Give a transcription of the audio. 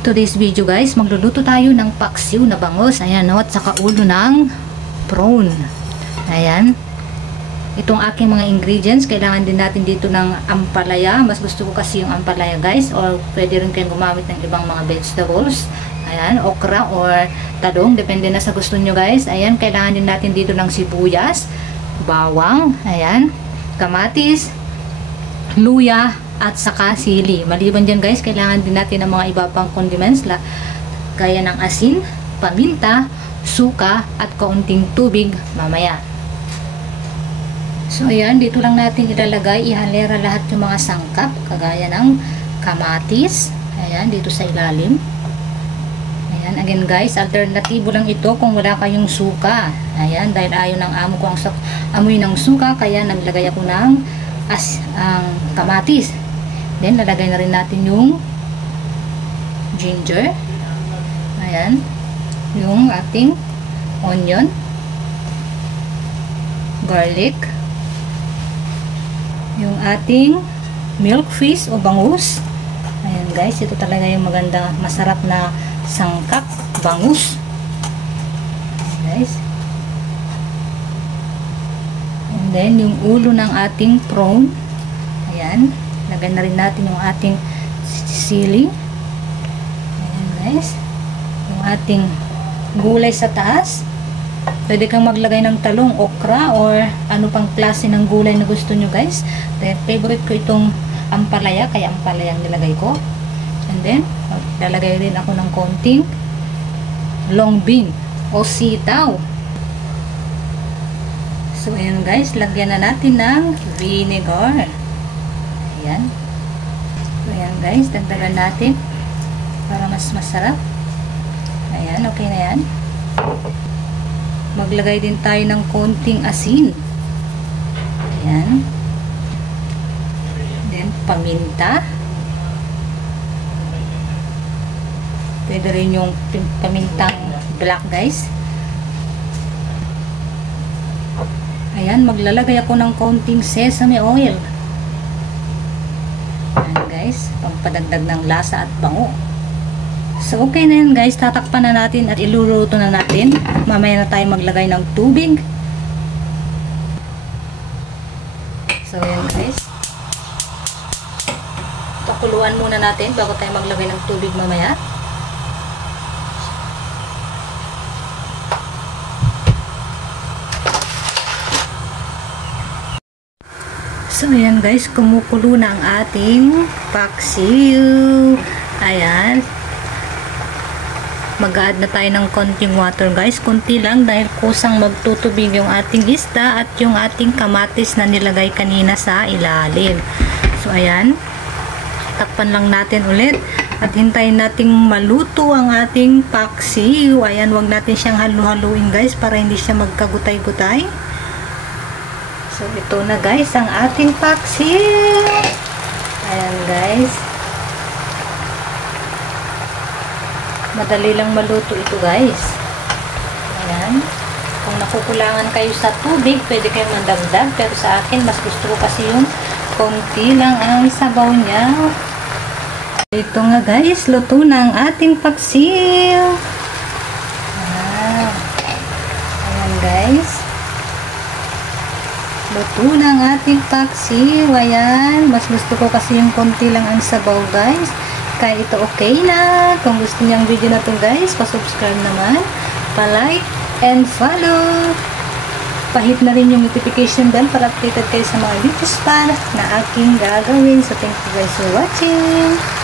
Today's video guys, magluluto tayo ng paksiw na bangus. Ayan, no? At saka ulo ng prawn. Ayan. Itong aking mga ingredients, kailangan din natin dito ng ampalaya. Mas gusto ko kasi yung ampalaya guys. Or pwede rin kayong gumamit ng ibang mga vegetables. Ayan, okra or talong. Depende na sa gusto nyo guys. Ayan, kailangan din natin dito ng sibuyas, bawang, ayan, kamatis, luya, at saka sili. Maliban dyan guys, kailangan din natin ng mga iba pang condiments gaya ng asin, paminta, suka, at kaunting tubig mamaya. So ayan, dito lang natin ilalagay, ihalera lahat yung mga sangkap, kagaya ng kamatis, ayan, dito sa ilalim. Ayan, again guys, alternatibo lang ito kung wala kayong suka. Ayan, dahil ayaw ng amo ko ang amoy ng suka, kaya naglagay ako ng kamatis. Then, lalagay na rin natin yung ginger. Ayan. Yung ating onion. Garlic. Yung ating milk fish o bangus. Ayan guys, ito talaga yung maganda, masarap na sangkap, bangus. Ayan guys. And then, yung ulo ng ating prawn. Ayan. Lagyan na rin natin yung ating sili. Ayan guys. Yung ating gulay sa taas. Pwede kang maglagay ng talong, okra, or ano pang klase ng gulay na gusto nyo guys. Then, favorite ko itong ampalaya, kaya ampalaya ang nilagay ko. And then, lalagay rin ako ng konting long bean o sitaw. So, ayan guys, lagyan na natin ng vinegar. Ayan. So, ayan guys, dagdagan natin para mas masarap. Ayan, okay na yan. Maglagay din tayo ng konting asin. Ayan. Then, paminta. Pwede rin yung pamintang black guys. Ayan, maglalagay ako ng konting sesame oil. Ayan guys, pampadagdag ng lasa at bango. So okay na yan guys, tatakpan na natin at iluluto na natin. Mamaya na tayo maglagay ng tubig. So ayan guys, pakuluan muna natin bago tayo maglagay ng tubig mamaya. So, ayan guys, kumukulo na ang ating paksiw. Ayan. Mag-add na tayo ng konting water guys. Kunti lang dahil kusang magtutubig yung ating isda at yung ating kamatis na nilagay kanina sa ilalim. So, ayan. Takpan lang natin ulit. At hintayin nating maluto ang ating paksiw. Ayan, wag natin siyang halu-haluin guys para hindi siya magkagutay-gutay. So, ito na guys, ang ating paksiw. Ayan guys. Madali lang maluto ito guys. Ayan. Kung nakukulangan kayo sa tubig, pwede kayong mandagdag. Pero sa akin, mas gusto ko kasi yung konti lang ang sabaw niya. Ito nga guys, luto na ang ating paksiw. Ayan guys. Luto na ang ating paksiw. Ayan. Mas gusto ko kasi yung konti lang ang sabaw guys. Kaya ito okay na. Kung gusto niyo ang video na to guys, pa-subscribe naman, pa-like, and follow. Pahit na rin yung notification bell para updated kayo sa mga videos pa na aking gagawin. So thank you guys for watching.